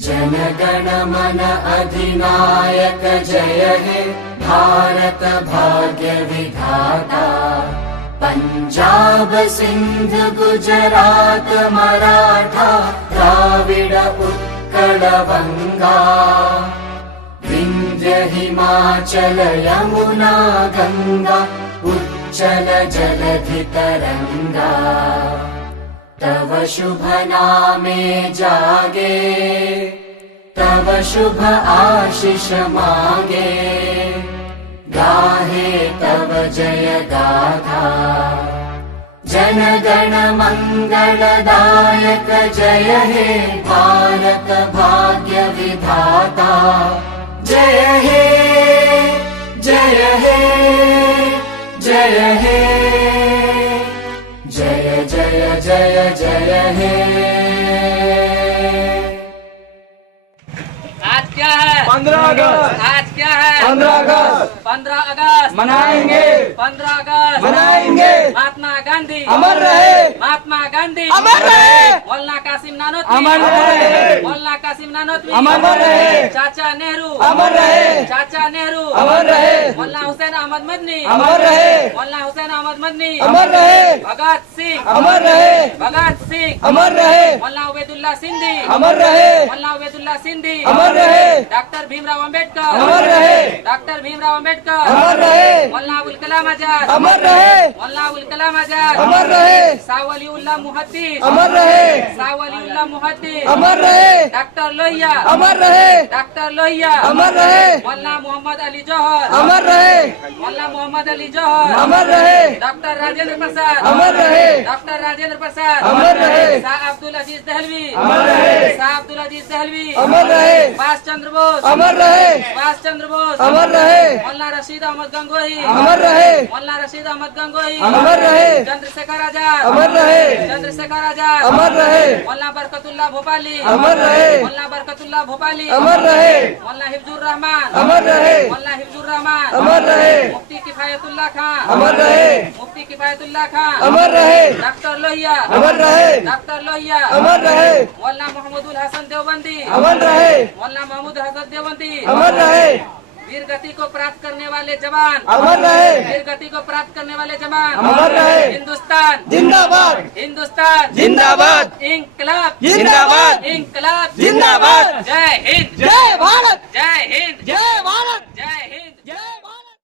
जनगण मन अधिनायक जय हे भारत भाग्य विधाता। पंजाब सिंध गुजरात मराठा द्राविड उत्कल बंगा। विंध्य हिमाचल यमुना गंगा उच्चल जलधि तरंगा। तव शुभ नामे जागे तव शुभ आशीष मागे। गाहे तव जय गाथा जनगण मंगलदायक जय हे भारत भाग्य विधाता। जय हे जय हे जय हे जय जय जय जय हे। आज क्या है? 15 अगस्त। आज क्या है? 15 अगस्त 15 अगस्त मनाएंगे 15 अगस्त मनाएंगे। महात्मा गांधी अमर रहे महात्मा गांधी अमर रहे। मौलाना कासिम नानोतवी अमर रहे। मौलाना कासिम नानोतवी अमर रहे। चाचा नेहरू अमर रहे। चाचा नेहरू अमर रहे। मौलाना हुसैन अहमद मदनी अमर रहे। मौलाना हुसैन अहमद मदनी अमर रहे। भगत सिंह अमर रहे। भगत सिंह अमर रहे। मौलाना उबैदुल्ला सिंधी अमर रहे। मौलाना उबैदुल्ला सिंधी अमर रहे। डॉक्टर भीमराव अंबेडकर अमर रहे। डॉक्टर भीमराव अंबेडकर अमर रहे। मौलाना अबुल कलाम आजाद अमर रहे। मौलाना अबुल कलाम आजाद अमर रहे। सावलिउल्लाह मुहद्दिस अमर रहे। सावलिउल्लाह मुहद्दिस अमर रहे। डॉक्टर लोहिया अमर रहे। डॉक्टर लोहिया अमर रहे। मौलाना मोहम्मद अली जौहर अमर रहे। मौलाना मोहम्मद अली जौहर अमर रहे। डॉक्टर राजेंद्र प्रसाद अमर रहे। डॉक्टर राजेंद्र प्रसाद अमर रहे। शाह अब्दुल अजीज दहलवी अमर रहे। शाह अब्दुल अजीज दहलवी अमर रहे। सुभाष चंद्र बोस अमर रहे। सुभाष चंद्र बोस अमर रहे। मौलाना रशीद अहमद गंगोही अमर रहे। मौलाना रशीद अहमद गंगोही अमर रहे। चंद्रशेखर आजाद अमर रहे। चंद्रशेखर आजाद अमर रहे। मौलाना बरकतुल्लाह भोपाली अमर रहे। मौलाना बरकतुल्लाह भोपाली अमर रहे। मौलाना हिफ्जुर रहमान अमर रहे। मौलाना हिफ्जुर रहमान अमर रहे। मुफ्ती किफायतुल्लाह खान अमर रहे। मुफ्ती किफायतुल्लाह खान अमर रहे। डॉक्टर लोहिया अमर रहे। डॉक्टर लोहिया अमर रहे। मौलाना मोहम्मदुल हसन देवबंदी अमर रहे। मौलाना महमूद हसन देवबंदी अमर रहे। वीर गति को प्राप्त करने वाले जवान अमर रहे। वीर गति को प्राप्त करने वाले जवान अमर रहे। हिंदुस्तान जिंदाबाद हिंदुस्तान जिंदाबाद इंकलाब जिंदाबाद इंकलाब जिंदाबाद। जय हिंद जय भारत जय हिंद जय भारत जय हिंद जय भारत।